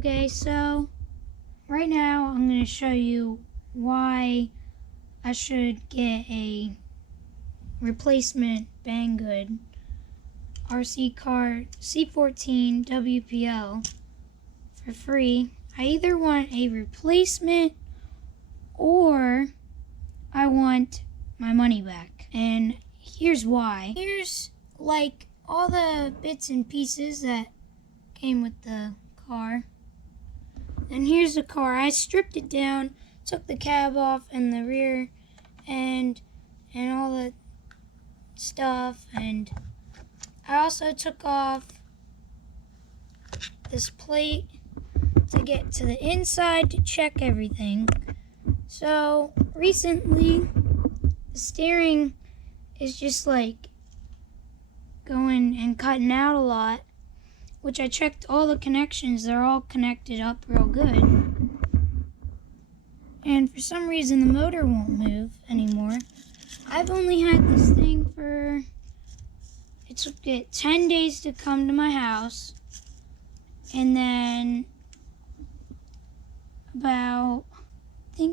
Okay, so right now I'm going to show you why I should get a replacement Banggood RC car C14 WPL for free. I either want a replacement or I want my money back. And here's why. Here's like all the bits and pieces that came with the car. And here's the car. I stripped it down, took the cab off and the rear and all the stuff, and I also took off this plate to get to the inside to check everything. So recently the steering is just like going and cutting out a lot, which I checked all the connections. They're all connected up real good. And for some reason the motor won't move anymore. I've only had this thing for, it took it 10 days to come to my house. And then about, I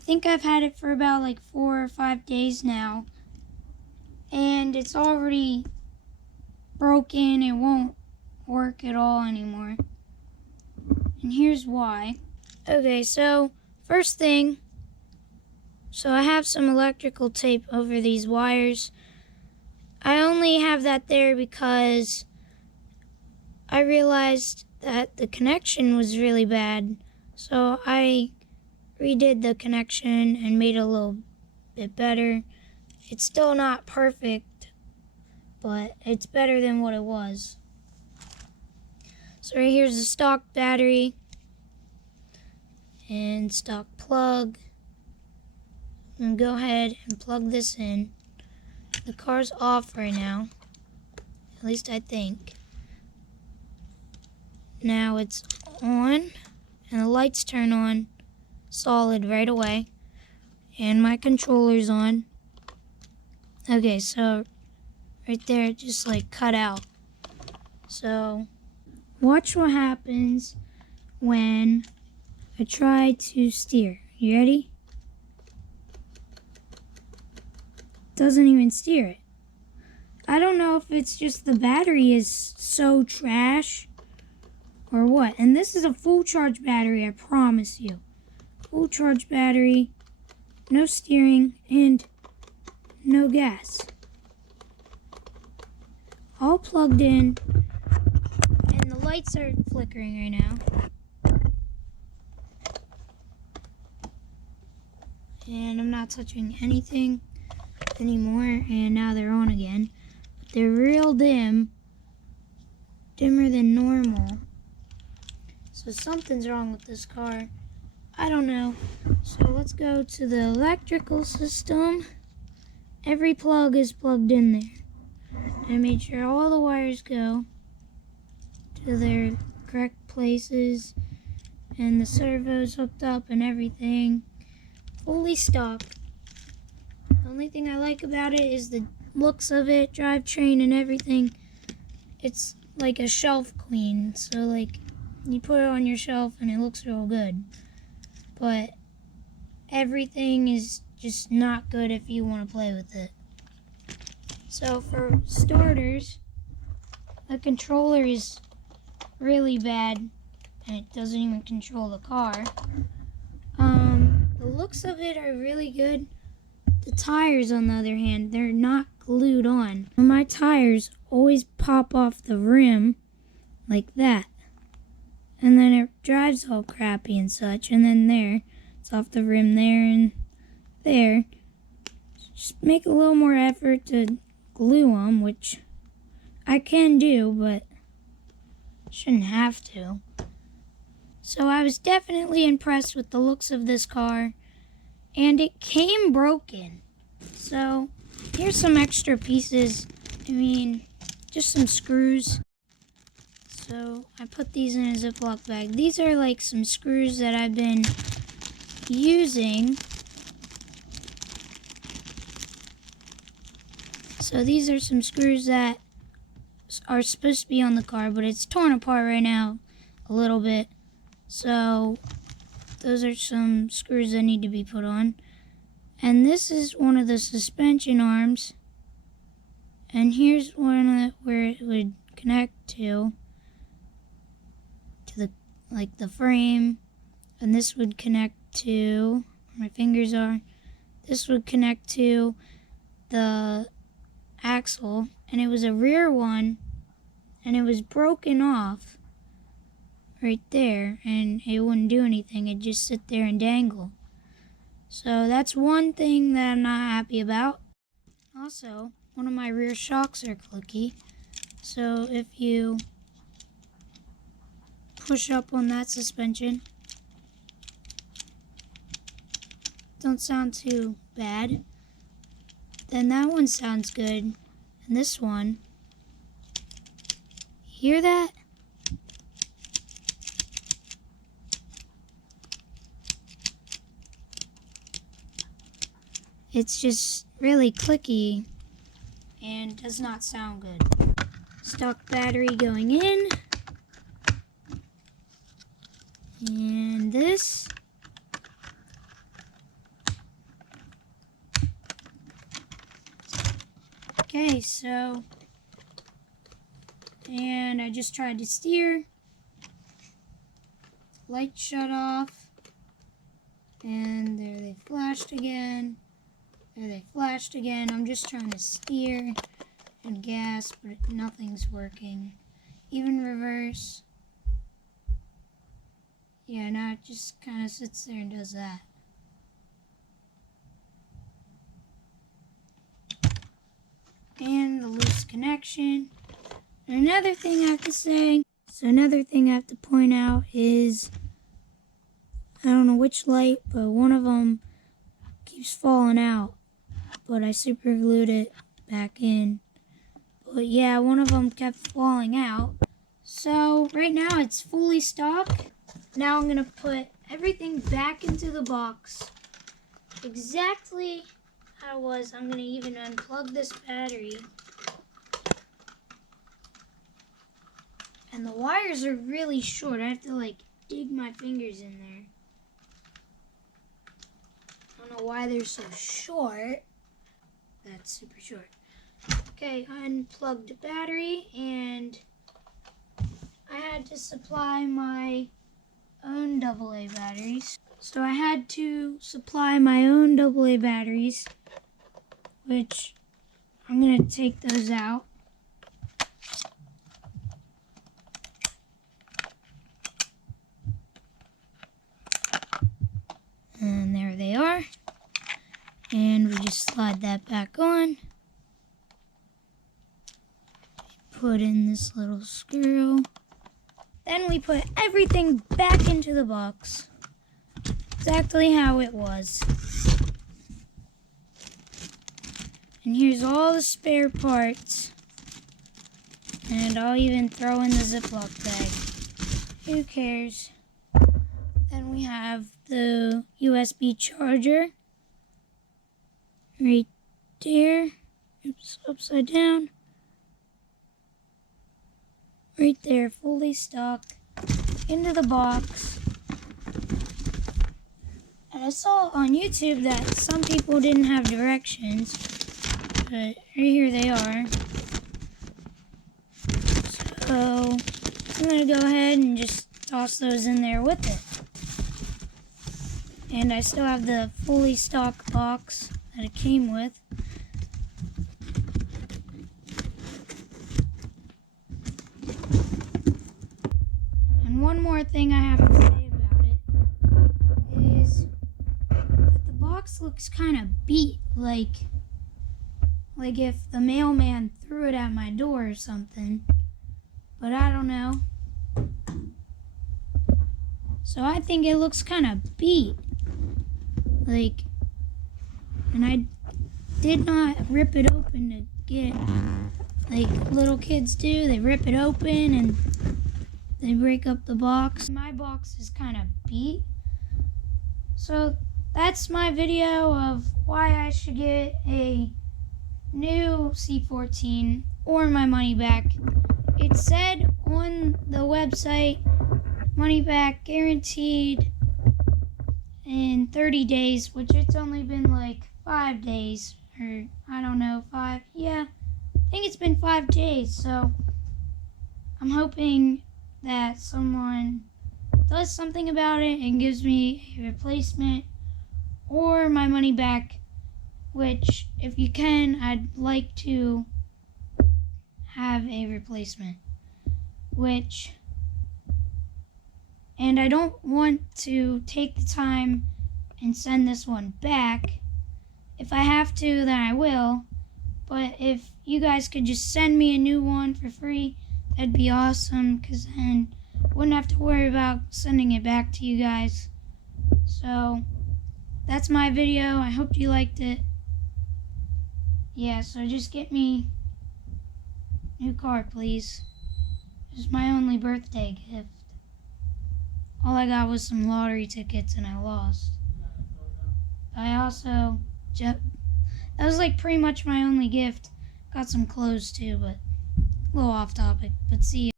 think I've had it for about like 4 or 5 days now. And it's already broken. It won't work at all anymore. And here's why. Okay, so first thing, so I have some electrical tape over these wires. I only have that there because I realized that the connection was really bad. So I redid the connection and made it a little bit better. It's still not perfect, but it's better than what it was. So right here's the stock battery and stock plug. I'm gonna go ahead and plug this in. The car's off right now, at least I think. Now it's on and the lights turn on solid right away, and my controller's on. Okay, so right there it just like cut out. So watch what happens when I try to steer. You ready? Doesn't even steer it. I don't know if it's just the battery is so trash or what. And this is a full charge battery, I promise you. Full charge battery, no steering, and no gas. All plugged in, and the lights are flickering right now. And I'm not touching anything anymore, and now they're on again. But they're real dim, dimmer than normal. So something's wrong with this car. I don't know. So let's go to the electrical system. Every plug is plugged in there. I made sure all the wires go to their correct places, and the servo's hooked up and everything. Fully stock. The only thing I like about it is the looks of it, drivetrain and everything. It's like a shelf queen, so like you put it on your shelf and it looks real good. But everything is just not good if you want to play with it. So for starters, the controller is really bad and it doesn't even control the car. The looks of it are really good. The tires, on the other hand, they're not glued on. My tires always pop off the rim like that. And then it drives all crappy and such. And then there, it's off the rim there and there. Just make a little more effort to glue them, which I can do, but shouldn't have to. So I was definitely impressed with the looks of this car, and it came broken. So here's some extra pieces. Just some screws. So I put these in a Ziploc bag. These are like some screws that I've been using. So these are some screws that are supposed to be on the car, but it's torn apart right now a little bit. So those are some screws that need to be put on. And this is one of the suspension arms. And here's one where it would connect to the frame. And this would connect to where my fingers are. This would connect to the axle, and it was a rear one, and it was broken off right there, and it wouldn't do anything. It'd just sit there and dangle. So that's one thing that I'm not happy about. Also, one of my rear shocks are clicky, so if you push up on that suspension, don't sound too bad. Then that one sounds good. And this one, hear that? It's just really clicky and does not sound good. Stock battery going in. And this. Okay, so, and I just tried to steer. Light shut off. And there they flashed again. There they flashed again. I'm just trying to steer and gas, but nothing's working. Even reverse. Yeah, now it just kind of sits there and does that. And the loose connection. And another thing I have to say, another thing I have to point out is, I don't know which light, but one of them keeps falling out. But I super glued it back in. But yeah, one of them kept falling out. So right now it's fully stock. Now I'm going to put everything back into the box exactly how it was. I'm going to even unplug this battery. And the wires are really short. I have to like dig my fingers in there. I don't know why they're so short. That's super short. Okay, I unplugged the battery and I had to supply my own AA batteries. So I had to supply my own AA batteries, which I'm going to take those out. And there they are. And we just slide that back on. Put in this little screw. Then we put everything back into the box. Exactly how it was. And here's all the spare parts. And I'll even throw in the Ziploc bag. Who cares? Then we have the USB charger. Right there. Oops, upside down. Right there, fully stocked into the box. And I saw on YouTube that some people didn't have directions, but right here they are. So I'm going to go ahead and just toss those in there with it. And I still have the fully stocked box that it came with. And one more thing I have to say about it is that the box looks kind of beat, like if the mailman threw it at my door or something. But I don't know. So I think it looks kind of beat. And I did not rip it open to get, like little kids do. They rip it open and they break up the box. My box is kind of beat. So that's my video of why I should get a new C14 or my money back. it said on the website, money back guaranteed in 30 days, which it's only been like 5 days, or I don't know, 5, yeah, I think it's been 5 days, so I'm hoping that someone does something about it and gives me a replacement or my money back, which, if you can, I'd like to have a replacement, and I don't want to take the time and send this one back. If I have to, then I will, but if you guys could just send me a new one for free, that'd be awesome, because then I wouldn't have to worry about sending it back to you guys. So that's my video. I hope you liked it. Yeah, so just get me a new car, please. It's my only birthday gift. All I got was some lottery tickets and I lost. That was like pretty much my only gift. Got some clothes too, but a little off topic. But see ya.